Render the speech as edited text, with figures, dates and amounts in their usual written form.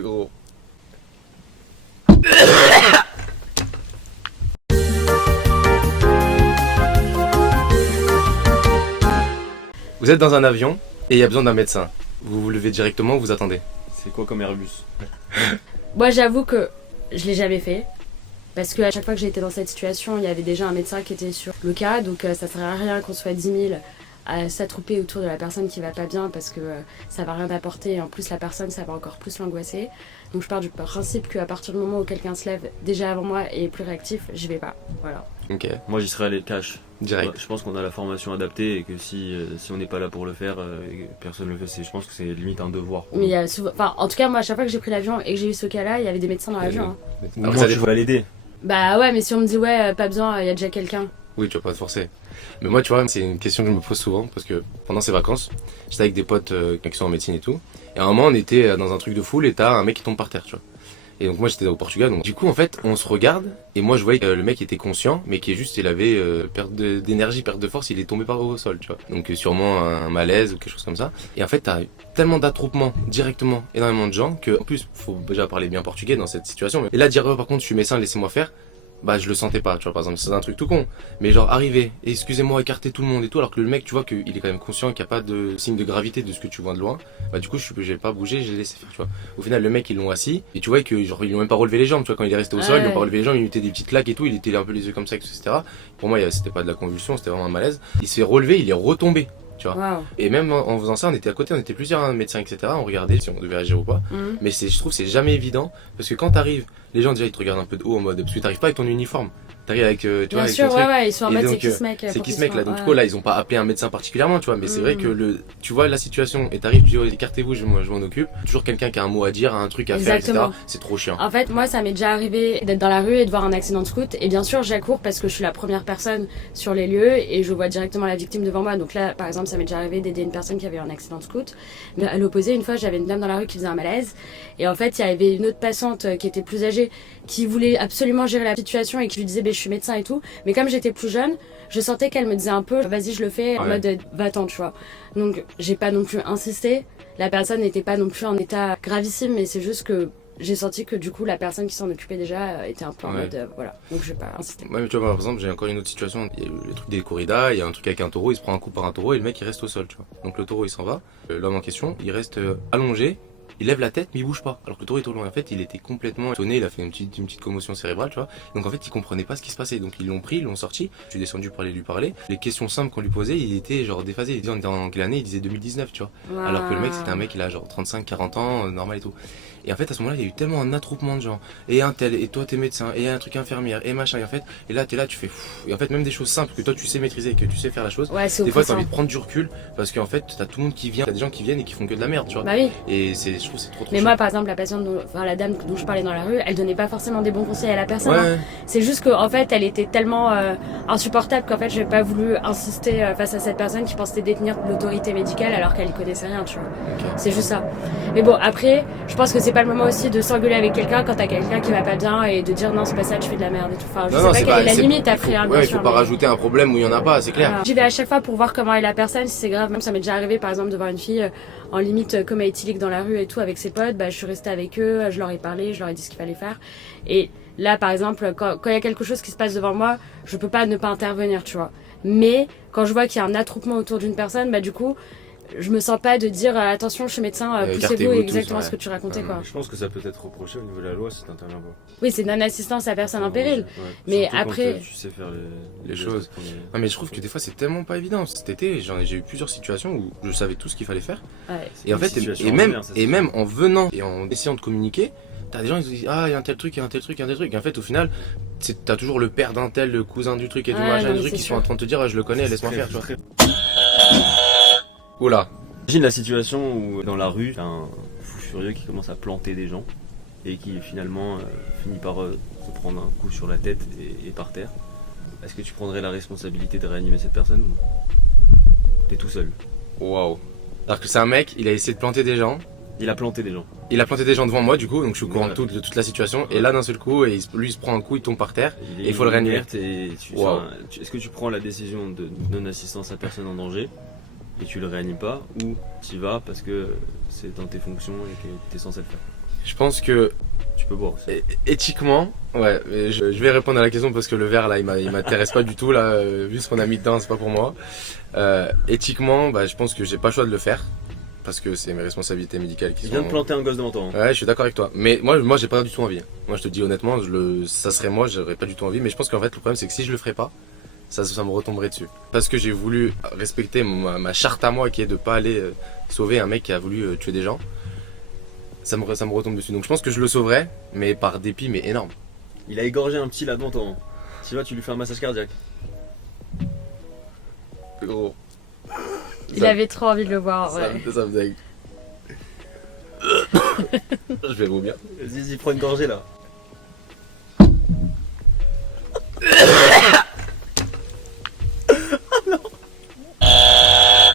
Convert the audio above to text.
gros. Vous êtes dans un avion et il y a besoin d'un médecin. Vous vous levez directement ou vous attendez? C'est quoi comme Airbus? Moi, j'avoue que je l'ai jamais fait. Parce qu'à chaque fois que j'ai été dans cette situation, il y avait déjà un médecin qui était sur le cas. Donc ça sert à rien qu'on soit 10 000 à s'attrouper autour de la personne qui va pas bien parce que ça va rien apporter. Et en plus, la personne, ça va encore plus l'angoisser. Donc je pars du principe qu'à partir du moment où quelqu'un se lève déjà avant moi et est plus réactif, j'y vais pas. Voilà. Ok, Moi j'y serais allé cash. direct. Ouais, je pense qu'on a la formation adaptée et que si on n'est pas là pour le faire, et que personne le fait, je pense que c'est limite un devoir. Mais il y a souvent... enfin, en tout cas, moi, à chaque fois que j'ai pris l'avion et que j'ai eu ce cas-là, il y avait des médecins dans l'avion. Hein. Moi je vais l'aider. Bah ouais, mais si on me dit ouais, pas besoin, il y a déjà quelqu'un. Oui, tu vas pas te forcer. Mais moi, tu vois, c'est une question que je me pose souvent parce que pendant ces vacances, j'étais avec des potes qui sont en médecine et tout. Et à un moment, on était dans un truc de foule et t'as un mec qui tombe par terre, tu vois. Et donc moi j'étais au Portugal, donc du coup en fait on se regarde et moi je voyais que le mec était conscient mais qui est juste, il avait perte d'énergie, perte de force, il est tombé par au sol, tu vois. Donc sûrement un malaise ou quelque chose comme ça. Et en fait t'as tellement d'attroupement directement, énormément de gens que en plus faut déjà parler bien portugais dans cette situation. Et là dire par contre je suis médecin, laissez-moi faire. Bah je le sentais pas, tu vois, par exemple, c'est un truc tout con. Mais genre arriver, excusez-moi, écarter tout le monde et tout, alors que le mec, tu vois qu'il est quand même conscient qu'il n'y a pas de signe de gravité de ce que tu vois de loin. Bah du coup j'ai pas bougé, j'ai laissé faire, tu vois. Au final le mec ils l'ont assis, et tu vois que genre ils lui ont même pas relevé les jambes, tu vois, quand il est resté au sol, ils lui ont pas relevé les jambes, il lui mettait des petites claques et tout, il était un peu les yeux comme ça, etc. Pour moi c'était pas de la convulsion, c'était vraiment un malaise. Il s'est relevé, il est retombé. Tu vois. Waouh. Et même en faisant ça, on était à côté, on était plusieurs médecins, etc. On regardait si on devait agir ou pas. Mais je trouve que c'est jamais évident parce que quand t'arrives, les gens déjà ils te regardent un peu de haut en mode parce que t'arrives pas avec ton uniforme. T'arrives avec, tu vois, Bien avec sûr, ton truc. ouais, ils sont en Et mode donc, c'est qui ce mec. C'est pour qui qu'ils ce mec là? soient- Donc ouais. du coup là ils ont pas appelé un médecin particulièrement, tu vois. Mais c'est vrai que tu vois la situation et t'arrives, tu dis oh, écartez-vous, je m'en occupe. Toujours quelqu'un qui a un mot à dire, un truc à faire, Exactement. etc. C'est trop chiant. En fait, moi, ça m'est déjà arrivé d'être dans la rue et de voir un accident de scoot. Et bien sûr, j'accours parce que je suis la première personne sur les lieux et je vois directement la victime devant moi. Donc là, par exemple, ça m'est déjà arrivé d'aider une personne qui avait eu un accident de scoot. Mais à l'opposé, une fois, j'avais une dame dans la rue qui faisait un malaise. Et en fait, il y avait une autre passante qui était plus âgée qui voulait absolument gérer la situation et qui lui disait, je suis médecin et tout. Mais comme j'étais plus jeune, je sentais qu'elle me disait un peu, vas-y, je le fais, en mode, va-t'en, tu vois. Donc, j'ai pas non plus insisté. La personne n'était pas non plus en état gravissime, mais c'est juste que j'ai senti que du coup la personne qui s'en occupait déjà était un peu en mode voilà, donc je vais pas insister. Ouais, mais tu vois, par exemple, j'ai encore une autre situation. Il y a eu le truc des corridas, il y a un truc avec un taureau, il se prend un coup par un taureau et le mec il reste au sol, tu vois. Donc le taureau il s'en va, l'homme en question il reste allongé, il lève la tête mais il bouge pas. Alors que le taureau est au loin. En fait, il était complètement étonné, il a fait une petite commotion cérébrale, tu vois. Donc en fait, il comprenait pas ce qui se passait. Donc ils l'ont pris, ils l'ont sorti. Je suis descendu pour aller lui parler. Les questions simples qu'on lui posait, il était genre déphasé. Il disait on était en quelle année? Il disait 2019, tu vois. Wow. Alors que le mec c'était un mec, il a genre 35, 40 ans, normal et tout. Et en fait, à ce moment-là, il y a eu tellement un attroupement de gens. Et un tel, et toi t'es médecin, et un truc infirmière, et machin. Et en fait, et là t'es là, tu fais fou. Et en fait, même des choses simples que toi tu sais maîtriser, que tu sais faire la chose. Ouais, c'est des fois t'as oppressant. envie de prendre du recul parce qu'en fait t'as tout le monde qui vient, t'as des gens qui viennent et qui font que de la merde, tu vois. Bah oui. Et je trouve que c'est trop Mais chiant. moi, par exemple, la patiente, enfin la dame dont je parlais dans la rue, elle donnait pas forcément des bons conseils à la personne. Ouais, Hein. C'est juste qu'en fait, elle était tellement insupportable qu'en fait, j'ai pas voulu insister face à cette personne qui pensait détenir l'autorité médicale alors qu'elle y connaissait rien, tu vois. Ok. C'est juste ça. Mais bon, après, je pense que c'est pas le moment aussi de s'engueuler avec quelqu'un quand t'as quelqu'un qui va pas bien et de dire non, c'est pas ça, tu fais de la merde et tout. Enfin, je sais pas quelle est la limite après, hein, bien Ouais, il sûr. faut pas mais- rajouter un problème où il y en a pas, c'est clair. Voilà. J'y vais à chaque fois pour voir comment est la personne, si c'est grave. Même ça m'est déjà arrivé, par exemple, de voir une fille en limite coma éthylique dans la rue et tout avec ses potes. Bah, je suis restée avec eux, je leur ai parlé, je leur ai dit ce qu'il fallait faire. Et là, par exemple, quand il y a quelque chose qui se passe devant moi, je peux pas ne pas intervenir, tu vois. Mais quand je vois qu'il y a un attroupement autour d'une personne, bah du coup, je me sens pas de dire attention, je suis médecin, poussez-vous, écartez-vous tous, exactement ouais. ce que tu racontais, quoi. Je pense que ça peut être reproché au niveau de la loi si t'interviens pas. Oui, c'est non-assistance à personne en péril. Ouais. Mais Surtout quand, après- tu sais faire Les gestes choses. premiers. Non, mais je trouve que des fois c'est tellement pas évident. Cet été, j'ai eu plusieurs situations où je savais tout ce qu'il fallait faire. Ouais. Et en une fait, situation et même, ordinaire, ça, c'est et même en venant et en essayant de communiquer, t'as des gens qui se disent ah il y a un tel truc, il y a un tel truc, il y a un tel truc. Et en fait, au final, t'as toujours le père d'un tel, le cousin du truc et tout Ouais, machin, non, du mais truc c'est qui sûr. sont en train de te dire ah, je le connais, laisse-moi faire, tu vois. Très- Oula. Imagine la situation où dans la rue, t'as un fou furieux qui commence à planter des gens et qui finalement finit par se prendre un coup sur la tête et par terre. Est-ce que tu prendrais la responsabilité de réanimer cette personne ou t'es tout seul? Waouh. Alors que c'est un mec, il a essayé de planter des gens. Il a planté des gens. Il a planté des gens devant moi du coup, donc je suis au courant Ouais. de toute la situation. Et là d'un seul coup, lui il se prend un coup, il tombe par terre. Il Et il faut le réanimer. Wow. Est-ce que tu prends la décision de non-assistance à personne en danger et tu le réanimes pas, ou tu y vas parce que c'est dans tes fonctions et que tu es censé le faire? Je pense que Tu peux boire aussi. éthiquement, ouais, mais je vais répondre à la question parce que le verre là, il m'intéresse pas du tout là, vu ce qu'on a mis dedans, c'est pas pour moi. Éthiquement, bah, je pense que j'ai pas le choix de le faire parce que c'est mes responsabilités médicales qui Il sont. vient de planter un gosse devant toi. Hein. Ouais, je suis d'accord avec toi. Mais moi, j'ai pas du tout envie. Moi, je te dis honnêtement, ça serait moi, j'aurais pas du tout envie. Mais je pense qu'en fait, le problème, c'est que si je le ferais pas, ça me retomberait dessus. Parce que j'ai voulu respecter ma charte à moi, qui est de pas aller sauver un mec qui a voulu tuer des gens. Ça me retombe dessus. Donc je pense que je le sauverais, mais par dépit, mais énorme. Il a égorgé un petit là devant toi. Hein. Tu vas, tu lui fais un massage cardiaque. Gros. Il avait trop envie de le voir, Ça ouais. me dingue. Je vais vomir. Vas-y, prends une gorgée là.